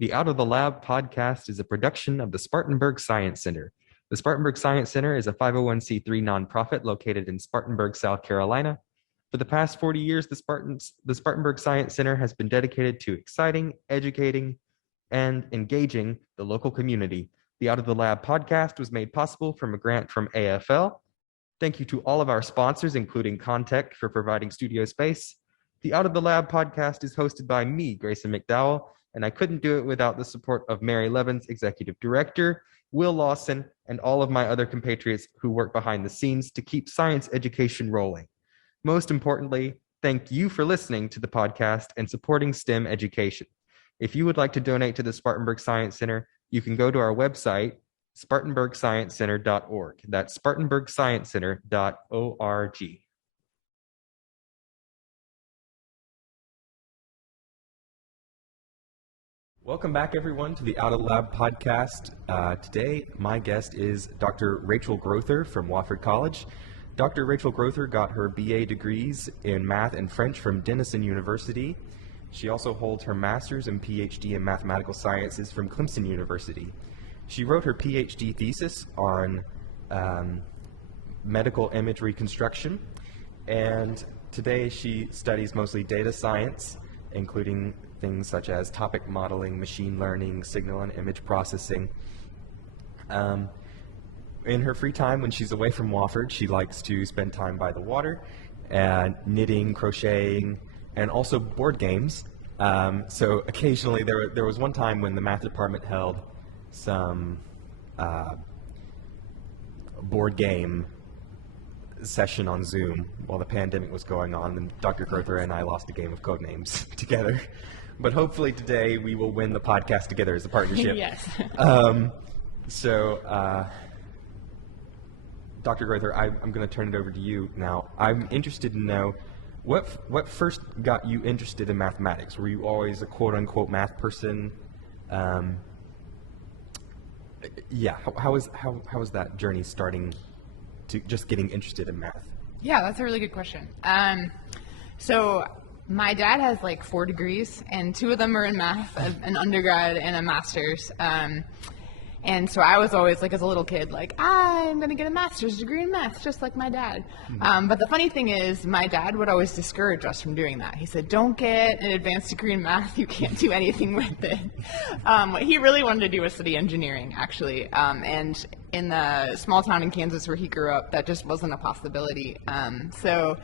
The Out of the Lab podcast is a production of the Spartanburg Science Center. The Spartanburg Science Center is a 501c3 nonprofit located in Spartanburg, South Carolina. For the past 40 years, the Spartanburg Science Center has been dedicated to exciting, educating, and engaging the local community. The Out of the Lab podcast was made possible from a grant from AFL. Thank you to all of our sponsors, including Contec, for providing studio space. The Out of the Lab podcast is hosted by me, Grayson McDowell, and I couldn't do it without the support of Mary Levins, Executive Director, Will Lawson, and all of my other compatriots who work behind the scenes to keep science education rolling. Most importantly, thank you for listening to the podcast and supporting STEM education. If you would like to donate to the Spartanburg Science Center, you can go to our website, spartanburgsciencecenter.org. That's spartanburgsciencecenter.org. Welcome back, everyone, to the Out of the Lab podcast. Today, my guest is Dr. Rachel Grotheer from Wofford College. Dr. Rachel Grotheer got her BA degrees in math and French from Denison University. She also holds her master's and PhD in mathematical sciences from Clemson University. She wrote her PhD thesis on medical image reconstruction, and today she studies mostly data science, including things such as topic modeling, machine learning, signal and image processing. In her free time, when she's away from Wofford, she likes to spend time by the water, and knitting, crocheting, and also board games. So occasionally, there was one time when the math department held some board game session on Zoom while the pandemic was going on, and Dr. Grotheer and I lost a game of Codenames together. But hopefully today we will win the podcast together as a partnership. Yes. Dr. Grotheer, I'm going to turn it over to you now. I'm interested to know what first got you interested in mathematics. Were you always a quote-unquote math person? How was that journey starting to just getting interested in math? Yeah, that's a really good question. So my dad has like 4 degrees, and 2 of them are in math, an undergrad and a master's. And so I was always like, as a little kid, like, I'm going to get a master's degree in math, just like my dad. But the funny thing is, my dad would always discourage us from doing that. He said, don't get an advanced degree in math. You can't do anything with it. What he really wanted to do was study engineering, actually. And in the small town in Kansas where he grew up, that just wasn't a possibility. So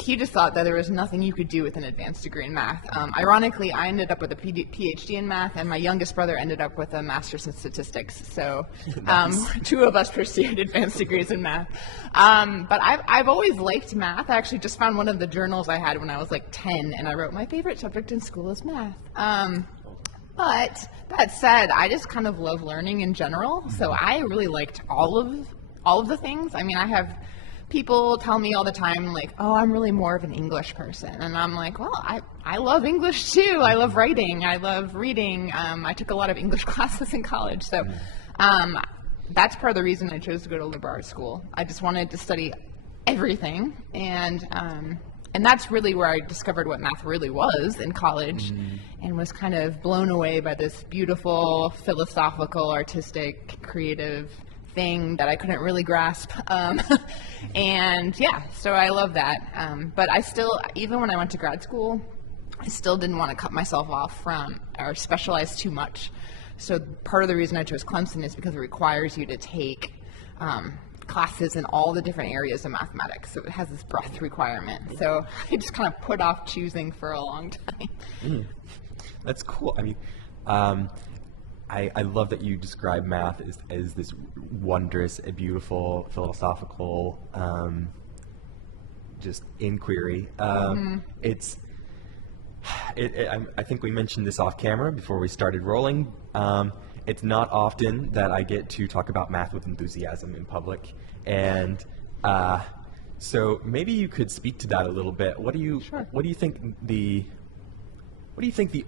he just thought that there was nothing you could do with an advanced degree in math. Ironically, I ended up with a PhD in math, and my youngest brother ended up with a master's in statistics. So nice. 2 of us pursued advanced degrees in math. But I've always liked math. I actually just found one of the journals I had when I was like 10, and I wrote, my favorite subject in school is math. But that said, I just kind of love learning in general. So I really liked all of the things. I mean, I have people tell me all the time, like, oh, I'm really more of an English person. And I'm like, well, I love English too. I love writing. I love reading. I took a lot of English classes in college. So that's part of the reason I chose to go to liberal arts school. I just wanted to study everything. And that's really where I discovered what math really was in college, and was kind of blown away by this beautiful, philosophical, artistic, creative thing that I couldn't really grasp. And yeah, so I love that. But I still, even when I went to grad school, I still didn't want to cut myself off from or specialize too much. So part of the reason I chose Clemson is because it requires you to take classes in all the different areas of mathematics. So it has this breadth requirement. So I just kind of put off choosing for a long time. That's cool. I mean, I love that you describe math as this wondrous, beautiful, philosophical, just inquiry. I think we mentioned this off camera before we started rolling. It's not often that I get to talk about math with enthusiasm in public, and so maybe you could speak to that a little bit. What do you think the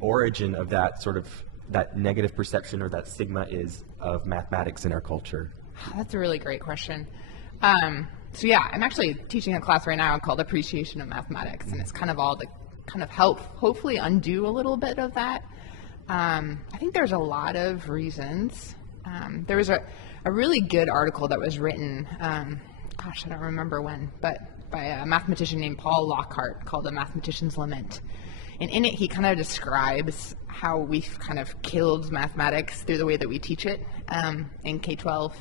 origin of that sort of that negative perception or that stigma is of mathematics in our culture? That's a really great question. So yeah, I'm actually teaching a class right now called Appreciation of Mathematics, and it's kind of all to kind of help hopefully undo a little bit of that. I think there's a lot of reasons. There was a really good article that was written, gosh, I don't remember when, but by a mathematician named Paul Lockhart called The Mathematician's Lament. And in it, he kind of describes how we've kind of killed mathematics through the way that we teach it in K-12.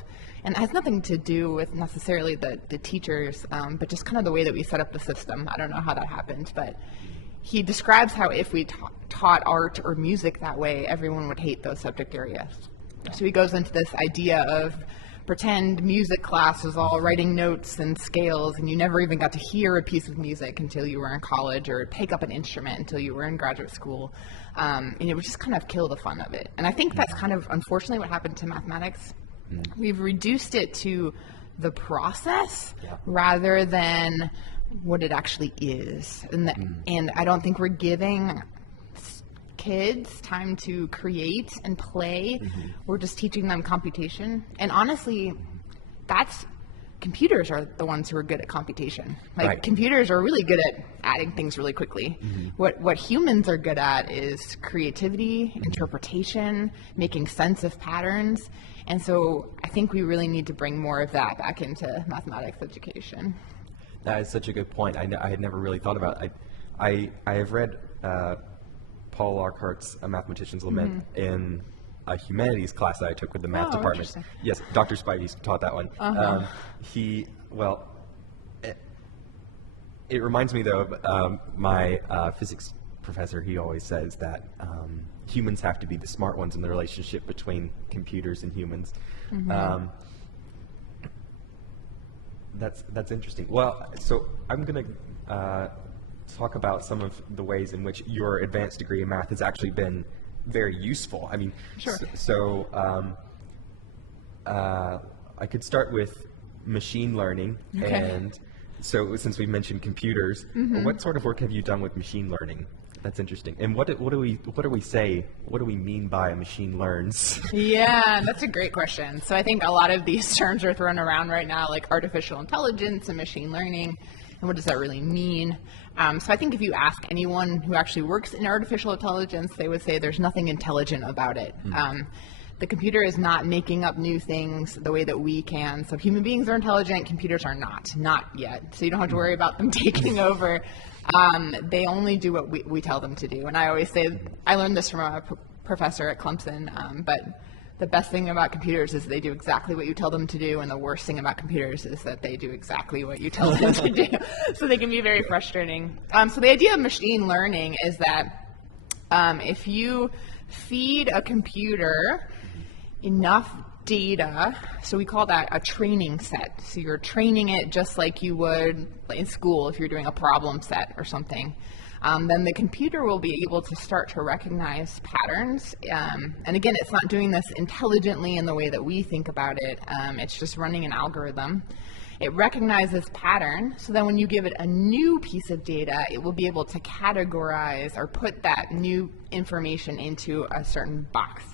And it has nothing to do with necessarily the teachers, but just kind of the way that we set up the system. I don't know how that happened, but he describes how if we taught art or music that way, everyone would hate those subject areas. So he goes into this idea of pretend music class was all writing notes and scales, and you never even got to hear a piece of music until you were in college, or pick up an instrument until you were in graduate school. And it would just kind of kill the fun of it. And I think that's kind of, unfortunately, what happened to mathematics. We've reduced it to the process rather than what it actually is. And I don't think we're giving kids time to create and play. We're just teaching them computation. And honestly, computers are the ones who are good at computation. Like computers are really good at adding things really quickly. What humans are good at is creativity, interpretation, making sense of patterns. And so I think we really need to bring more of that back into mathematics education. That is such a good point. I had never really thought about it. I have read Paul Lockhart's A Mathematician's Lament in a humanities class that I took with the math department. Yes, Dr. Spivey taught that one. It reminds me though of my physics professor. He always says that humans have to be the smart ones in the relationship between computers and humans. That's interesting. Well, so I'm going to talk about some of the ways in which your advanced degree in math has actually been very useful. I mean, I could start with machine learning. And so since we mentioned computers, what sort of work have you done with machine learning? That's interesting. And what do we mean by machine learns? Yeah, that's a great question. So I think a lot of these terms are thrown around right now, like artificial intelligence and machine learning. And what does that really mean? So I think if you ask anyone who actually works in artificial intelligence, they would say there's nothing intelligent about it. The computer is not making up new things the way that we can. So human beings are intelligent, computers are not yet. So you don't have to worry about them taking over. They only do what we tell them to do. And I always say, I learned this from a professor at Clemson, but the best thing about computers is they do exactly what you tell them to do, and the worst thing about computers is that they do exactly what you tell them to do. So they can be very frustrating. So the idea of machine learning is that if you feed a computer enough data, so we call that a training set. So you're training it just like you would in school if you're doing a problem set or something. Then the computer will be able to start to recognize patterns. And again, it's not doing this intelligently in the way that we think about it. It's just running an algorithm. It recognizes pattern, so then when you give it a new piece of data, it will be able to categorize or put that new information into a certain box.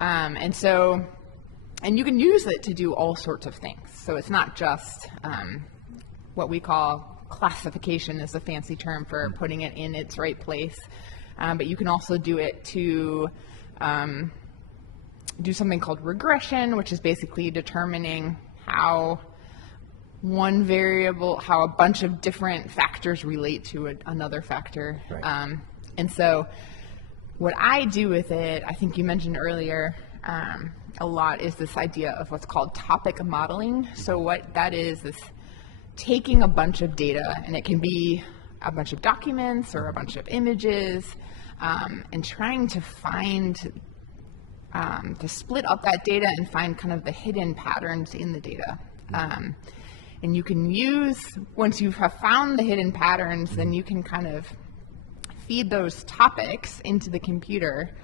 And you can use it to do all sorts of things. So it's not just what we call classification is a fancy term for putting it in its right place, but you can also do it to do something called regression, which is basically determining how one variable, how a bunch of different factors relate to another factor. And so what I do with it, I think you mentioned earlier, a lot is this idea of what's called topic modeling. So what that is taking a bunch of data, and it can be a bunch of documents or a bunch of images, and trying to find, to split up that data and find kind of the hidden patterns in the data. And you can use, once you have found the hidden patterns, then you can kind of feed those topics into the computer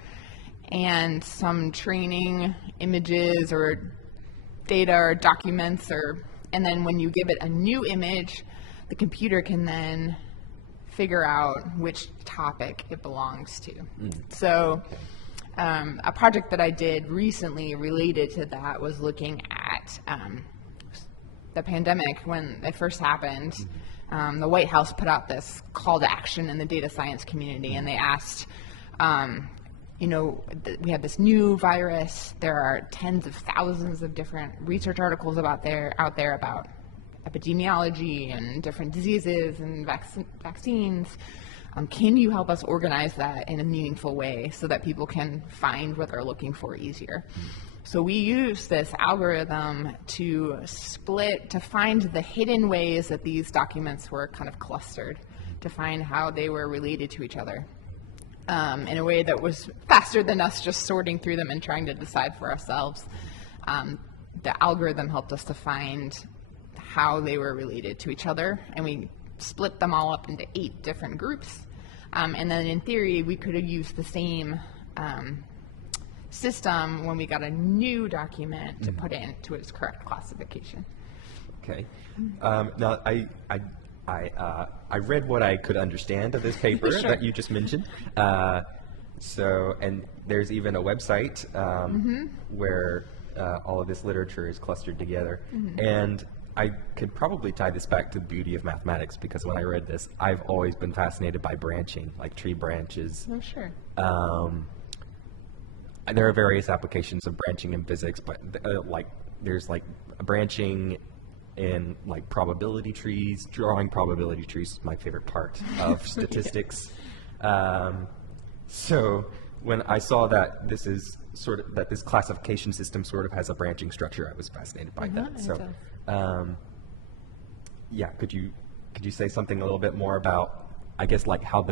and some training images or data or documents, and then when you give it a new image, the computer can then figure out which topic it belongs to. So a project that I did recently related to that was looking at the pandemic when it first happened. The White House put out this call to action in the data science community, and they asked we have this new virus. There are tens of thousands of different research articles out there about epidemiology and different diseases and vaccines. Can you help us organize that in a meaningful way so that people can find what they're looking for easier? So we use this algorithm to find the hidden ways that these documents were kind of clustered, to find how they were related to each other in a way that was faster than us just sorting through them and trying to decide for ourselves. The algorithm helped us to find how they were related to each other, and we split them all up into 8 different groups. And then in theory, we could have used the same system when we got a new document to put it into its correct classification. Okay. Now, I read what I could understand of this paper Sure. that you just mentioned. And there's even a website where all of this literature is clustered together. And I could probably tie this back to the beauty of mathematics, because when I read this, I've always been fascinated by branching, like tree branches. Oh, sure. There are various applications of branching in physics, but there's branching in like probability trees. Drawing probability trees is my favorite part of statistics. So when I saw that this classification system sort of has a branching structure, I was fascinated by that. So, could you say something a little bit more about, I guess, like how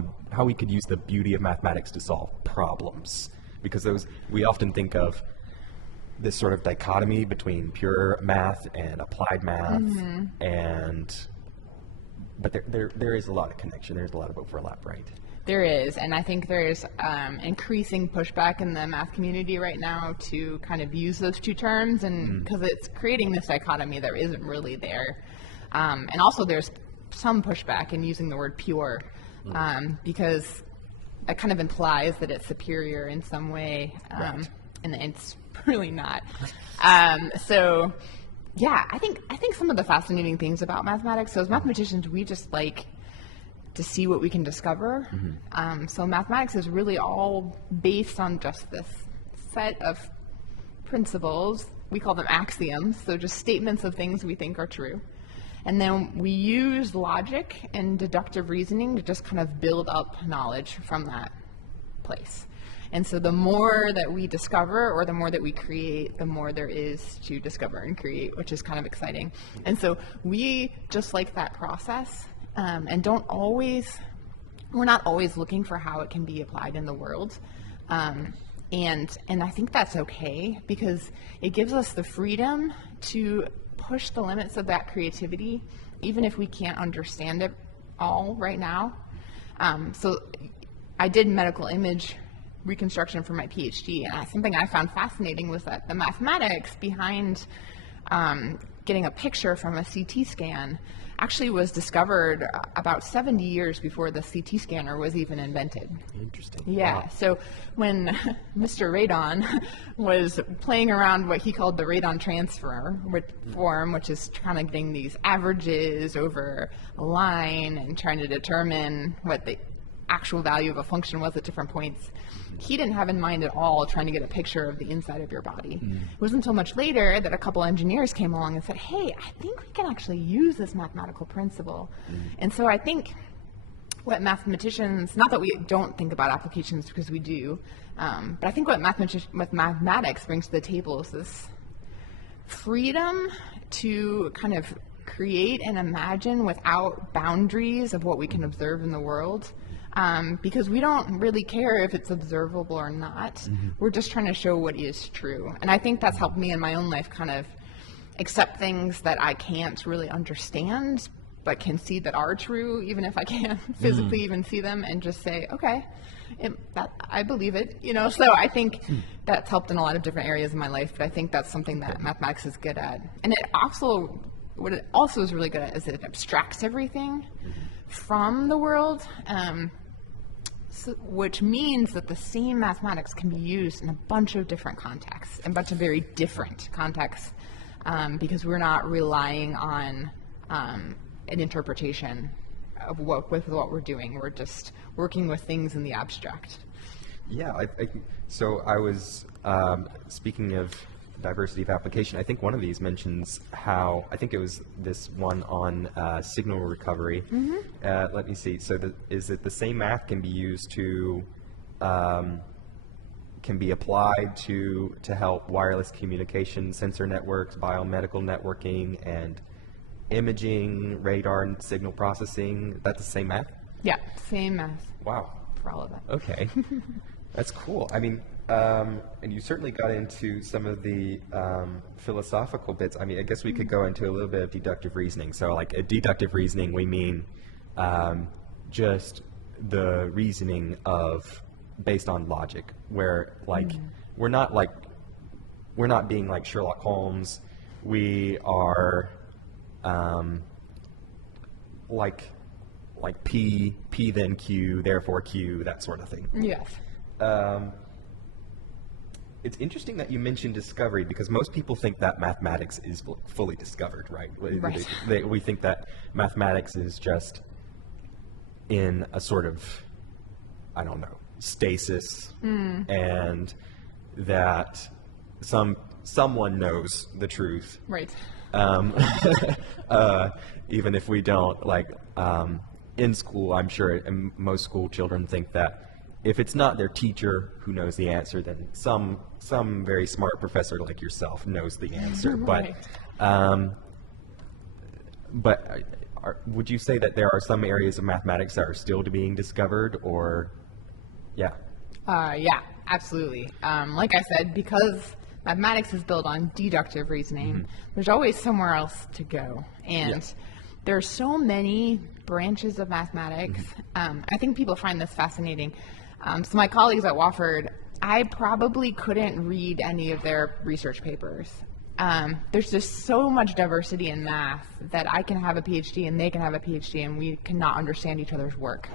we could use the beauty of mathematics to solve problems? Because we often think of this sort of dichotomy between pure math and applied math, but there is a lot of connection. There's a lot of overlap, right? There is, and I think there's increasing pushback in the math community right now to kind of use those two terms, and because it's creating this dichotomy that isn't really there. And also there's some pushback in using the word pure, because it kind of implies that it's superior in some way, Right. and it's really not. I think some of the fascinating things about mathematics, so as mathematicians, we just like to see what we can discover. So mathematics is really all based on just this set of principles. We call them axioms, so just statements of things we think are true. And then we use logic and deductive reasoning to just kind of build up knowledge from that place. And so the more that we discover, or the more that we create, the more there is to discover and create, which is kind of exciting. And so we just like that process, and we're not always looking for how it can be applied in the world. And I think that's okay, because it gives us the freedom to push the limits of that creativity, even if we can't understand it all right now. So I did medical image reconstruction for my PhD, and something I found fascinating was that the mathematics behind getting a picture from a CT scan actually was discovered about 70 years before the CT scanner was even invented. Interesting. Yeah. Wow. So when Mr. Radon was playing around what he called the radon form, which is kind of getting these averages over a line and trying to determine what the actual value of a function was at different points, he didn't have in mind at all trying to get a picture of the inside of your body. It wasn't until much later that a couple engineers came along and said, hey, I think we can actually use this mathematical principle. And so I think what mathematicians, not that we don't think about applications, because we do, but I think what mathematics brings to the table is this freedom to kind of create and imagine without boundaries of what we can observe in the world. Because we don't really care if it's observable or not. We're just trying to show what is true. And I think that's helped me in my own life kind of accept things that I can't really understand, but can see that are true, even if I can't physically even see them, and just say, okay, I believe it, So I think that's helped in a lot of different areas of my life, but I think that's something that mathematics is good at. And what it also is really good at is it abstracts everything from the world, which means that the same mathematics can be used in a bunch of different contexts, and a bunch of very different contexts, because we're not relying on an interpretation of what we're doing. We're just working with things in the abstract. Yeah, so I was speaking of diversity of application. I think one of these mentions how, I think it was this one on signal recovery. Let me see. So is it the same math can be used to, can be applied to help wireless communication, sensor networks, biomedical networking, and imaging, radar, and signal processing? That's the same math? Yeah, same math. Wow. For all of that. Okay. That's cool. I mean, and you certainly got into some of the philosophical bits. I mean, I guess we could go into a little bit of deductive reasoning. So like a deductive reasoning, we mean just the reasoning of based on logic, where like we're not being like Sherlock Holmes. We are like P then Q, therefore Q, that sort of thing. Yes. It's interesting that you mentioned discovery, because most people think that mathematics is fully discovered, right? Right. We think that mathematics is just in a sort of, I don't know, stasis, and that someone knows the truth. Right. Even if we don't, like, in school, I'm sure most school children think that if it's not their teacher who knows the answer, then some very smart professor like yourself knows the answer. Right. But would you say that there are some areas of mathematics that are still being discovered, or yeah? Yeah, absolutely. Like I said, because mathematics is built on deductive reasoning, there's always somewhere else to go. And there are so many branches of mathematics. I think people find this fascinating. So my colleagues at Wofford, I probably couldn't read any of their research papers. There's just so much diversity in math that I can have a PhD and they can have a PhD and we cannot understand each other's work.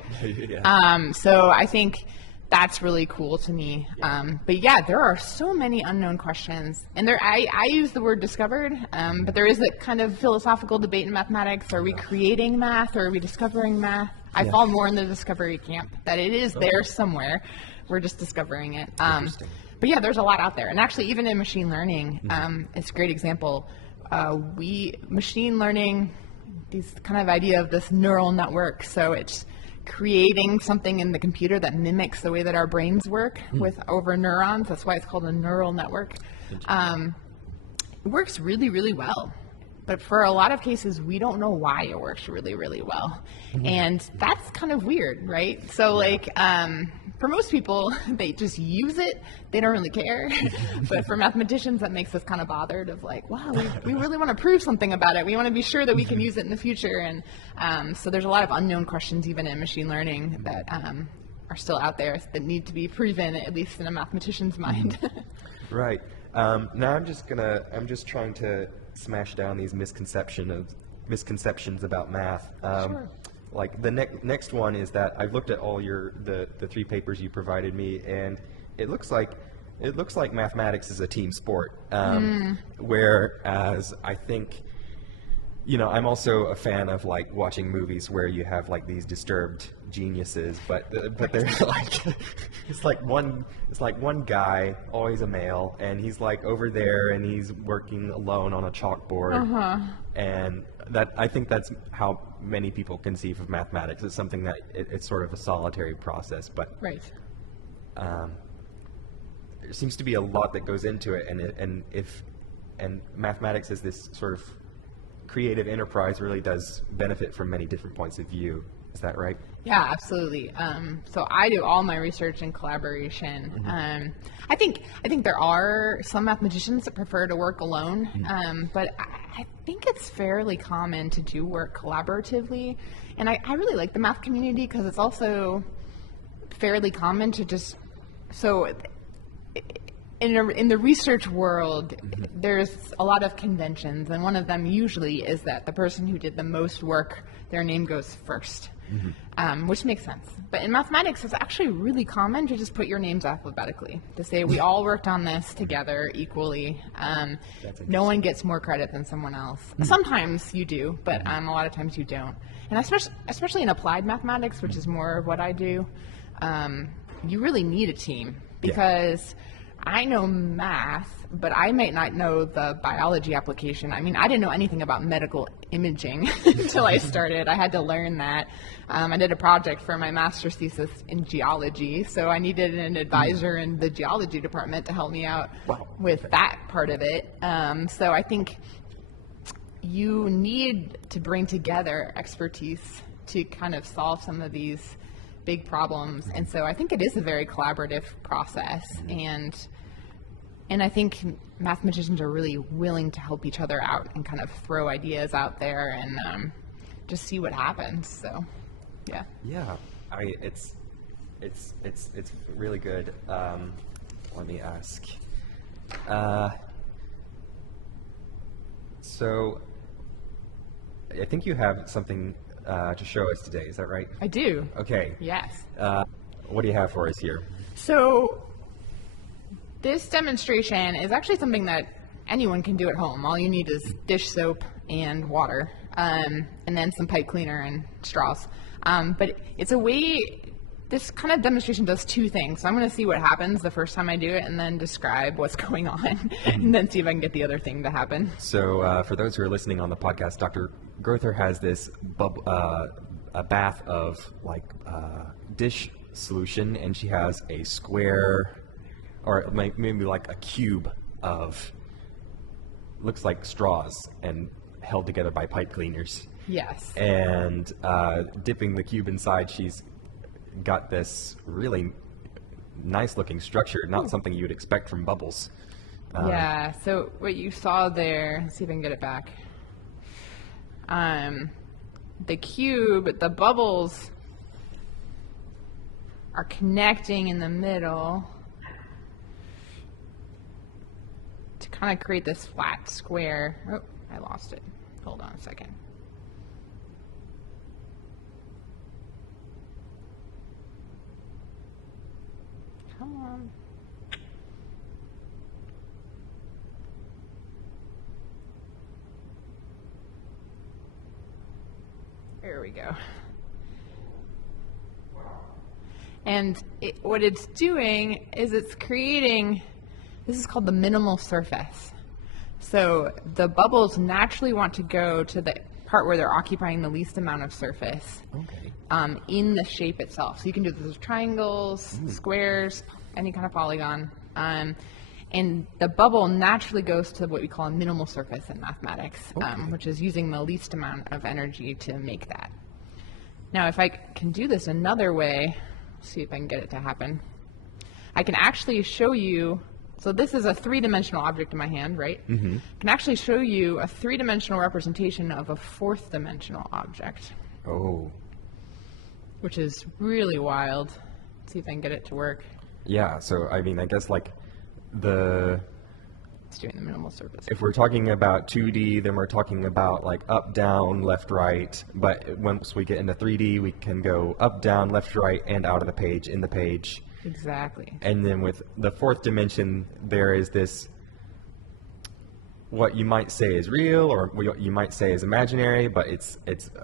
So I think that's really cool to me. But yeah, there are so many unknown questions. And I use the word discovered, but there is a kind of philosophical debate in mathematics. Are we creating math or are we discovering math? I fall more in the discovery camp, that it is there somewhere. We're just discovering it. But yeah, there's a lot out there. And actually, even in machine learning, it's a great example. Machine learning, this kind of idea of this neural network. So it's creating something in the computer that mimics the way that our brains work over neurons. That's why it's called a neural network. It works really, really well. But for a lot of cases, we don't know why it works really, really well. And that's kind of weird, right? So like, for most people, they just use it. They don't really care. But for mathematicians, that makes us kind of bothered of like, wow, we really want to prove something about it. We want to be sure that we can use it in the future. And so there's a lot of unknown questions even in machine learning that are still out there that need to be proven, at least in a mathematician's mind. Right. Now I'm just trying to smash down these misconceptions about math. Sure. Like the next one is that I've looked at all the 3 papers you provided me, and it looks like mathematics is a team sport. Whereas I think, I'm also a fan of like watching movies where you have like these disturbed geniuses, but they're like it's like one guy, always a male, and he's like over there and he's working alone on a chalkboard, and that I think that's how many people conceive of mathematics. It's something that it's sort of a solitary process, but right. There seems to be a lot that goes into it, and mathematics is this sort of creative enterprise really does benefit from many different points of view. Is that right? Yeah, absolutely. So I do all my research in collaboration. I think there are some mathematicians that prefer to work alone, but I think it's fairly common to do work collaboratively. And I really like the math community because it's also fairly common to just, so in the research world, there's a lot of conventions, and one of them usually is that the person who did the most work, their name goes first, which makes sense. But in mathematics, it's actually really common to just put your names alphabetically, to say we all worked on this together equally. No one gets more credit than someone else. Sometimes you do, but a lot of times you don't. And especially in applied mathematics, which is more of what I do, you really need a team, because I know math, but I might not know the biology application. I mean, I didn't know anything about medical imaging until I started. I had to learn that. I did a project for my master's thesis in geology, so I needed an advisor in the geology department to help me out with that part of it. So I think you need to bring together expertise to kind of solve some of these big problems. And so I think it is a very collaborative process. And I think mathematicians are really willing to help each other out and kind of throw ideas out there and just see what happens. So, yeah. Yeah, it's really good. Let me ask. So, I think you have something to show us today. Is that right? I do. Okay. Yes. What do you have for us here? So, this demonstration is actually something that anyone can do at home. All you need is dish soap and water, and then some pipe cleaner and straws. But it's a way, this kind of demonstration does two things. So I'm going to see what happens the first time I do it and then describe what's going on and then see if I can get the other thing to happen. So for those who are listening on the podcast, Dr. Grotheer has this a bath of dish solution, and she has a square, or maybe like a cube of, looks like straws and held together by pipe cleaners. Yes. And dipping the cube inside, she's got this really nice looking structure, not something you would expect from bubbles. Yeah, so what you saw there, let's see if I can get it back. The cube, the bubbles are connecting in the middle to kind of create this flat square. Oh, I lost it. Hold on a second. Come on. There we go. And what it's doing is it's creating, this is called the minimal surface. So the bubbles naturally want to go to the part where they're occupying the least amount of surface in the shape itself. So you can do this with triangles, squares, any kind of polygon. And the bubble naturally goes to what we call a minimal surface in mathematics, which is using the least amount of energy to make that. Now, if I can do this another way, see if I can get it to happen. I can actually show you, so this is a three-dimensional object in my hand, right? I can actually show you a three-dimensional representation of a fourth-dimensional object. Oh. Which is really wild. Let's see if I can get it to work. Yeah, so I mean, I guess like it's doing the minimal surface. If we're talking about 2D, then we're talking about like up, down, left, right. But once we get into 3D, we can go up, down, left, right, and out of the page, in the page. Exactly. And then with the fourth dimension, there is this, what you might say is real, or what you might say is imaginary, but it's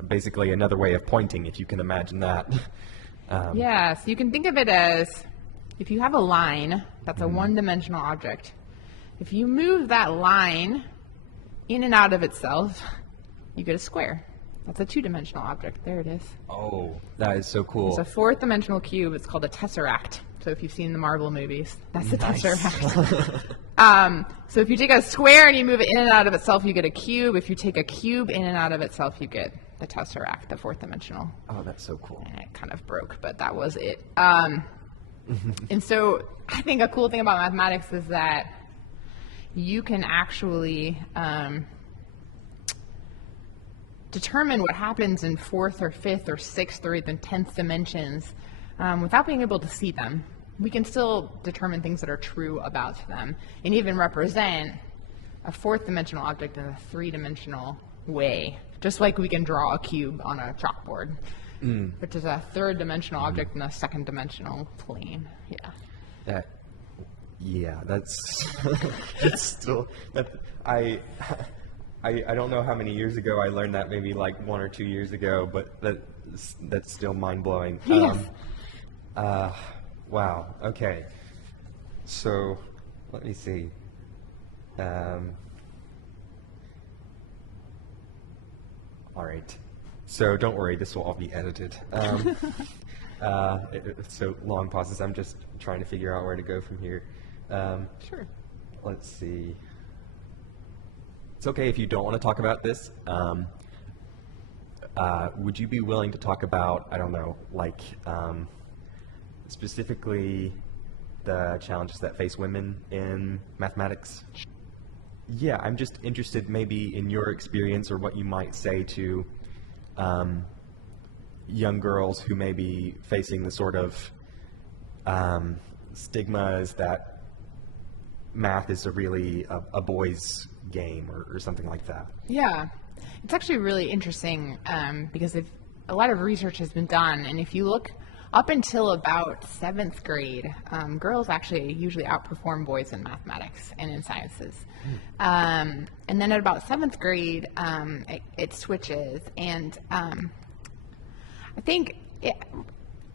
basically another way of pointing, if you can imagine that. Yeah, so you can think of it as, if you have a line, that's a one-dimensional object. If you move that line in and out of itself, you get a square. That's a two-dimensional object. There it is. Oh, that is so cool. It's a fourth-dimensional cube. It's called a tesseract. So if you've seen the Marvel movies, that's the tesseract. So if you take a square and you move it in and out of itself, you get a cube. If you take a cube in and out of itself, you get the tesseract, the fourth-dimensional. Oh, that's so cool. And it kind of broke, but that was it. And so I think a cool thing about mathematics is that you can actually determine what happens in fourth or fifth or sixth or even 10th dimensions without being able to see them. We can still determine things that are true about them and even represent a fourth dimensional object in a three-dimensional way, just like we can draw a cube on a chalkboard, which is a third-dimensional object in a second-dimensional plane. Yeah. That's it's still I don't know how many years ago I learned that, maybe like 1 or 2 years ago, but that's still mind blowing. Yes. Wow. Okay. So let me see. All right. So don't worry, this will all be edited. So long pauses. I'm just trying to figure out where to go from here. Sure. Let's see. It's okay if you don't want to talk about this. Would you be willing to talk about, I don't know, like specifically the challenges that face women in mathematics? Yeah, I'm just interested maybe in your experience or what you might say to young girls who may be facing the sort of stigmas that math is really a boys' game or something like that. Yeah, it's actually really interesting because a lot of research has been done, and if you look up until about 7th grade, girls actually usually outperform boys in mathematics and in sciences. And then at about 7th grade, it switches, and I think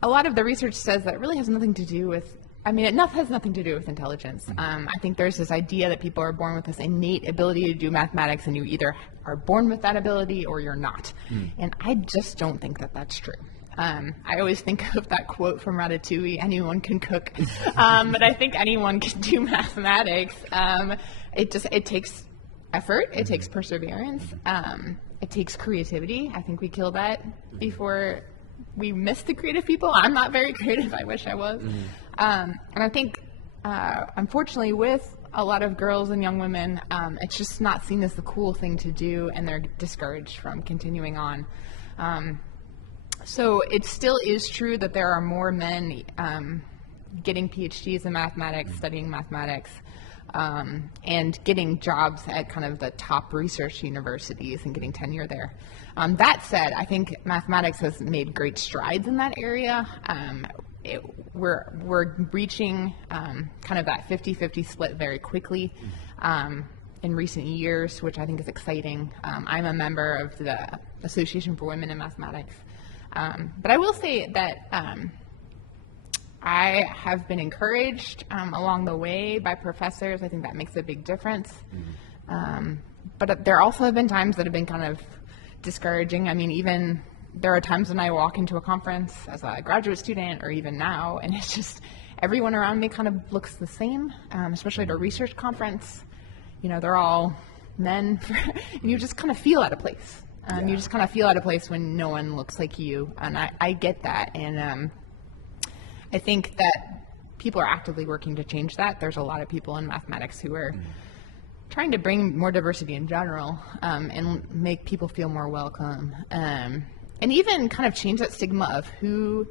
a lot of the research says that it really has nothing to do with, it has nothing to do with intelligence. I think there's this idea that people are born with this innate ability to do mathematics, and you either are born with that ability or you're not. And I just don't think that that's true. I always think of that quote from Ratatouille, anyone can cook, but I think anyone can do mathematics. It takes effort, it takes perseverance, it takes creativity. I think we kill that before we miss the creative people. I'm not very creative, I wish I was. And I think, unfortunately, with a lot of girls and young women, it's just not seen as the cool thing to do, and they're discouraged from continuing on. So it still is true that there are more men getting PhDs in mathematics, studying mathematics, and getting jobs at kind of the top research universities and getting tenure there. That said, I think mathematics has made great strides in that area. We're reaching kind of that 50-50 split very quickly in recent years, which I think is exciting. I'm a member of the Association for Women in Mathematics. But I will say that I have been encouraged along the way by professors. I think that makes a big difference. But there also have been times that have been kind of discouraging. Even there are times when I walk into a conference as a graduate student or even now, and it's just everyone around me kind of looks the same, especially at a research conference. They're all men, and you just kind of feel out of place. You just kind of feel out of place when no one looks like you, and I get that, and I think that people are actively working to change that. There's a lot of people in mathematics who are trying to bring more diversity in general, and make people feel more welcome, and even kind of change that stigma of who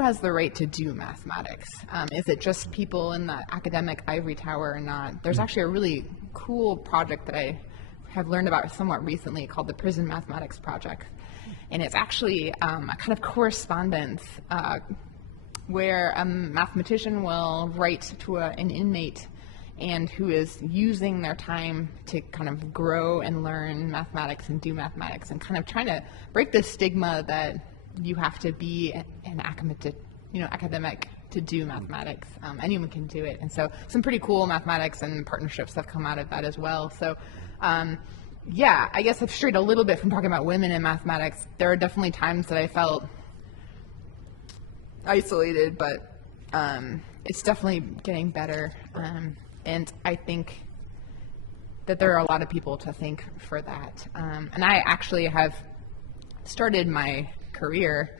has the right to do mathematics. Is it just people in the academic ivory tower or not? There's actually a really cool project that I have learned about somewhat recently called the Prison Mathematics Project. And it's actually a kind of correspondence where a mathematician will write to an inmate and who is using their time to kind of grow and learn mathematics and do mathematics, and kind of trying to break the stigma that you have to be an academic to do mathematics. Anyone can do it. And so some pretty cool mathematics and partnerships have come out of that as well. So I guess I've strayed a little bit from talking about women in mathematics. There are definitely times that I felt isolated, but it's definitely getting better. And I think that there are a lot of people to thank for that. And I actually have started my career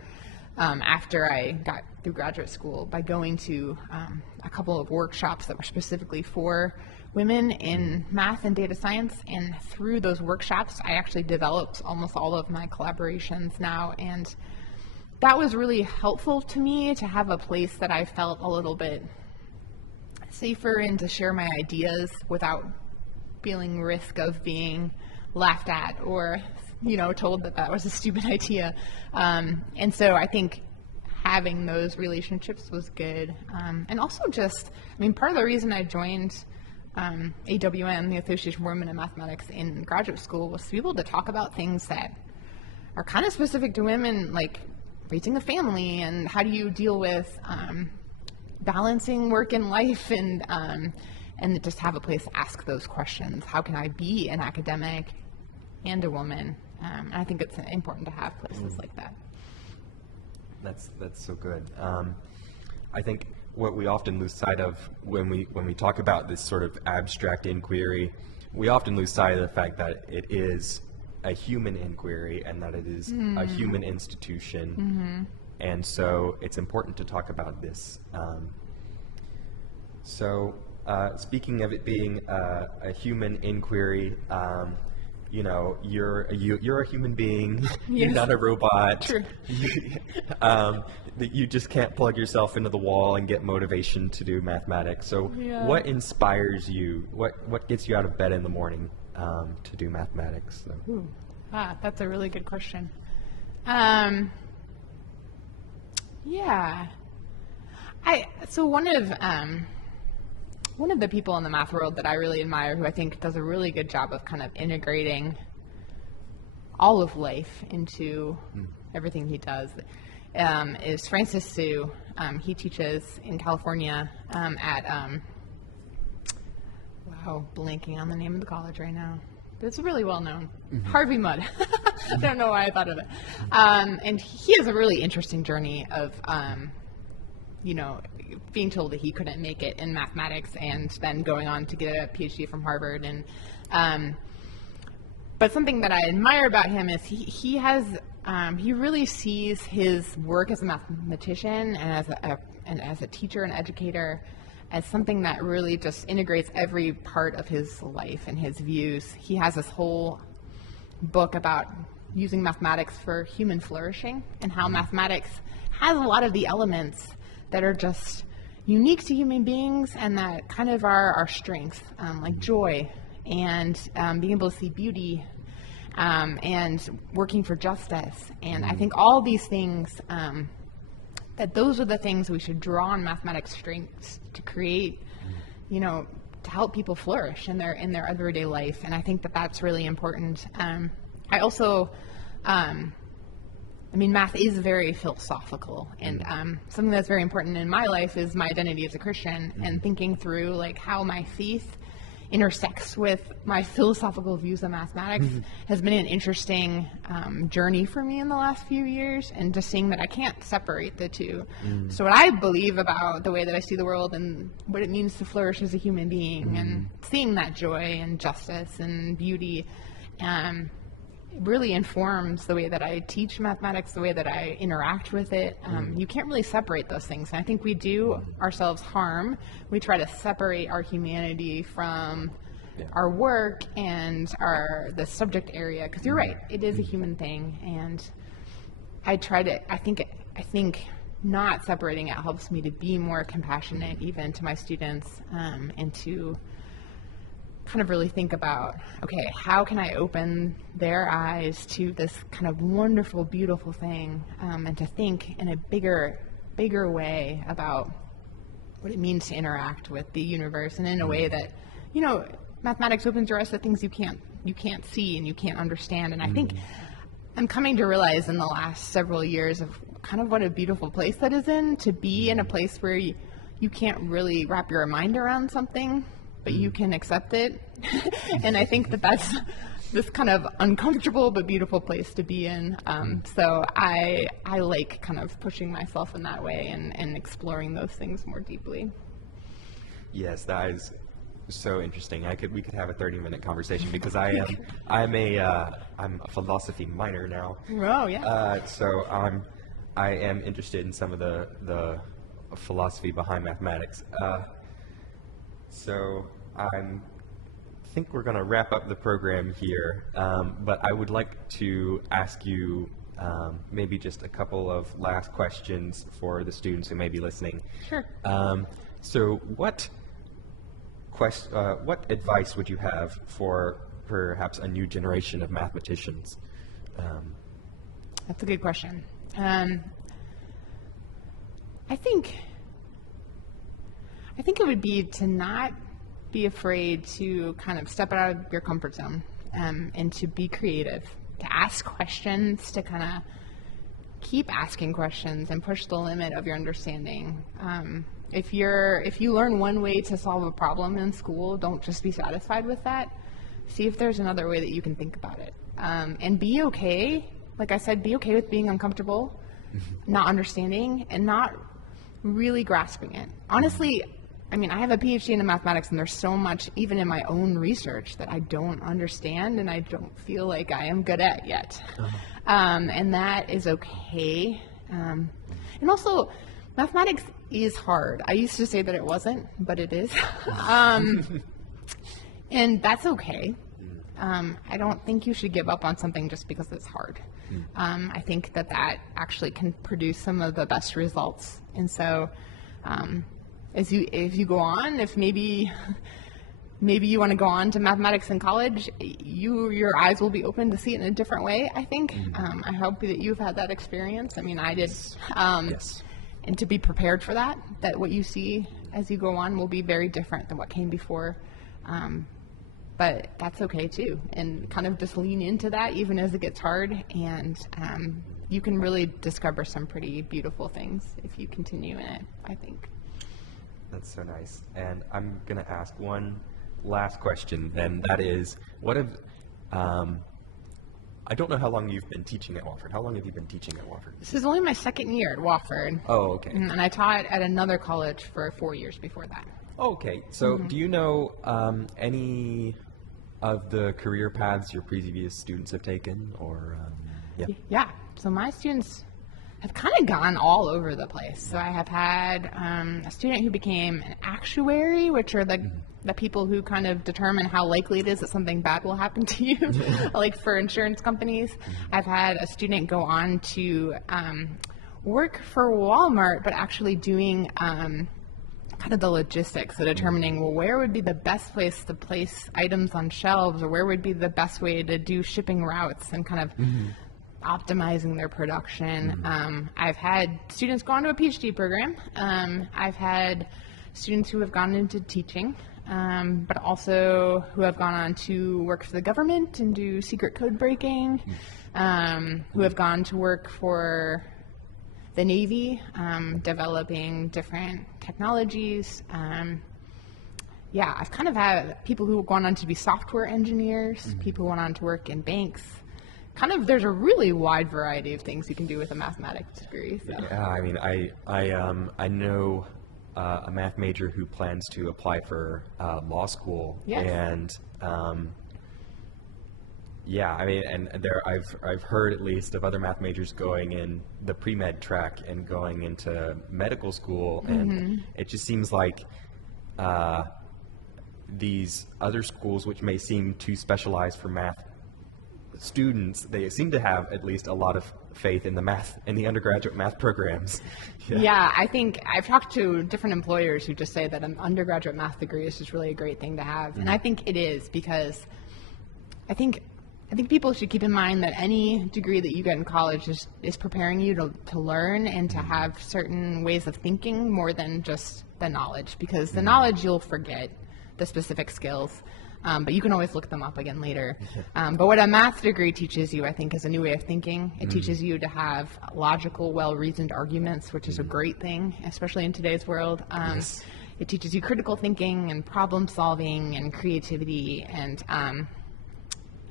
after I got through graduate school by going to a couple of workshops that were specifically for women in math and data science, and through those workshops I actually developed almost all of my collaborations now, and that was really helpful to me to have a place that I felt a little bit safer and to share my ideas without feeling risk of being laughed at or told that was a stupid idea. And so I think having those relationships was good. And also just, part of the reason I joined AWM, the Association for Women in Mathematics, in graduate school was to be able to talk about things that are kind of specific to women, like raising a family, and how do you deal with balancing work and life, and just have a place to ask those questions. How can I be an academic and a woman? And I think it's important to have places like that. That's so good. I think what we often lose sight of when we talk about this sort of abstract inquiry, we often lose sight of the fact that it is a human inquiry and that it is a human institution. And so it's important to talk about this. Speaking of it being a human inquiry, you're a human being. You're not a robot. True. You just can't plug yourself into the wall and get motivation to do mathematics. So what inspires you? What gets you out of bed in the morning to do mathematics? So. That's a really good question. So one of the people in the math world that I really admire, who I think does a really good job of kind of integrating all of life into everything he does, is Francis Su. He teaches in California at, blanking on the name of the college right now. But it's really well known. Harvey Mudd. I don't know why I thought of it. And he has a really interesting journey of, being told that he couldn't make it in mathematics and then going on to get a PhD from Harvard. And but something that I admire about him is he really sees his work as a mathematician and as a teacher and educator as something that really just integrates every part of his life and his views. He has this whole book about using mathematics for human flourishing and how mathematics has a lot of the elements that are just unique to human beings and that kind of are our strengths, like joy and being able to see beauty and working for justice. And I think all these things, that those are the things we should draw on mathematics strengths to create, to help people flourish in their everyday life. And I think that that's really important. I also, math is very philosophical, and something that's very important in my life is my identity as a Christian, and thinking through like how my faith intersects with my philosophical views of mathematics has been an interesting journey for me in the last few years, and just seeing that I can't separate the two. So what I believe about the way that I see the world and what it means to flourish as a human being, and seeing that joy and justice and beauty, really informs the way that I teach mathematics, the way that I interact with it. You can't really separate those things. And I think we do ourselves harm. We try to separate our humanity from our work and the subject area, because you're right, it is a human thing. And I think not separating it helps me to be more compassionate even to my students, and to kind of really think about, okay, how can I open their eyes to this kind of wonderful, beautiful thing, and to think in a bigger way about what it means to interact with the universe, and in a way that, mathematics opens your eyes to things you can't see and you can't understand. And I think I'm coming to realize in the last several years of kind of what a beautiful place that is to be in a place where you can't really wrap your mind around something, but you can accept it. And I think that's this kind of uncomfortable but beautiful place to be in. So I like kind of pushing myself in that way and exploring those things more deeply. Yes, that is so interesting. We could have a 30-minute conversation, because I'm a philosophy minor now. Oh yeah. So I am interested in some of the philosophy behind mathematics. So I think we're going to wrap up the program here, but I would like to ask you maybe just a couple of last questions for the students who may be listening. Sure. So what advice would you have for perhaps a new generation of mathematicians? That's a good question. I think it would be to not be afraid to kind of step out of your comfort zone, and to be creative, to ask questions, to kind of keep asking questions and push the limit of your understanding. If you learn one way to solve a problem in school, don't just be satisfied with that. See if there's another way that you can think about it. And be okay, like I said, be okay with being uncomfortable, not understanding, and not really grasping it. Honestly, I mean, I have a PhD in mathematics, and there's so much, even in my own research, that I don't understand and I don't feel like I am good at yet. And that is okay. And also, mathematics is hard. I used to say that it wasn't, but it is. And that's okay. I don't think you should give up on something just because it's hard. I think that actually can produce some of the best results. And so, if you go on, if maybe you want to go on to mathematics in college, your eyes will be open to see it in a different way, I think. I hope that you've had that experience. I mean, I did. Yes. And to be prepared for that what you see as you go on will be very different than what came before. But that's okay too. And kind of just lean into that even as it gets hard. And you can really discover some pretty beautiful things if you continue in it, I think. That's so nice. And I'm going to ask one last question, and that is, I don't know how long you've been teaching at Wofford. How long have you been teaching at Wofford? This is only my second year at Wofford. Oh, okay. And I taught at another college for 4 years before that. Oh, okay. So do you know any of the career paths your previous students have taken? Or Yeah. So my students have kind of gone all over the place. So I have had a student who became an actuary, which are the people who kind of determine how likely it is that something bad will happen to you, like for insurance companies. I've had a student go on to work for Walmart, but actually doing kind of the logistics, so determining, well, where would be the best place to place items on shelves, or where would be the best way to do shipping routes, and kind of optimizing their production. I've had students go on to a PhD program. I've had students who have gone into teaching, but also who have gone on to work for the government and do secret code breaking, who have gone to work for the Navy, developing different technologies. I've kind of had people who have gone on to be software engineers, people who went on to work in banks. Kind of, there's a really wide variety of things you can do with a mathematics degree. So. Yeah, I mean, I know a math major who plans to apply for law school, and I mean, and I've heard at least of other math majors going in the pre-med track and going into medical school, and it just seems like these other schools, which may seem too specialized for math students, they seem to have at least a lot of faith in the undergraduate math programs. I think I've talked to different employers who just say that an undergraduate math degree is just really a great thing to have, and I think it is, because I think people should keep in mind that any degree that you get in college is preparing you to learn and to have certain ways of thinking more than just the knowledge, because the knowledge you'll forget, the specific skills. But you can always look them up again later. But what a math degree teaches you, I think, is a new way of thinking. It teaches you to have logical, well-reasoned arguments, which is a great thing, especially in today's world. It teaches you critical thinking and problem solving and creativity, and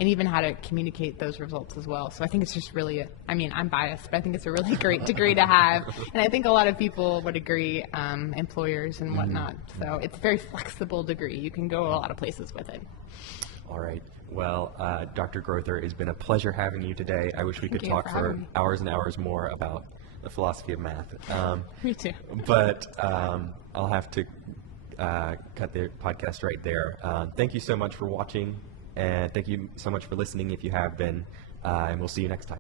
even how to communicate those results as well. So I think it's just really, I'm biased, but I think it's a really great degree to have. And I think a lot of people would agree, employers and whatnot. So it's a very flexible degree. You can go a lot of places with it. All right. Well, Dr. Grotheer, it's been a pleasure having you today. I wish we could talk for hours and hours more about the philosophy of math. Me too. But I'll have to cut the podcast right there. Thank you so much for watching. And thank you so much for listening if you have been, and we'll see you next time.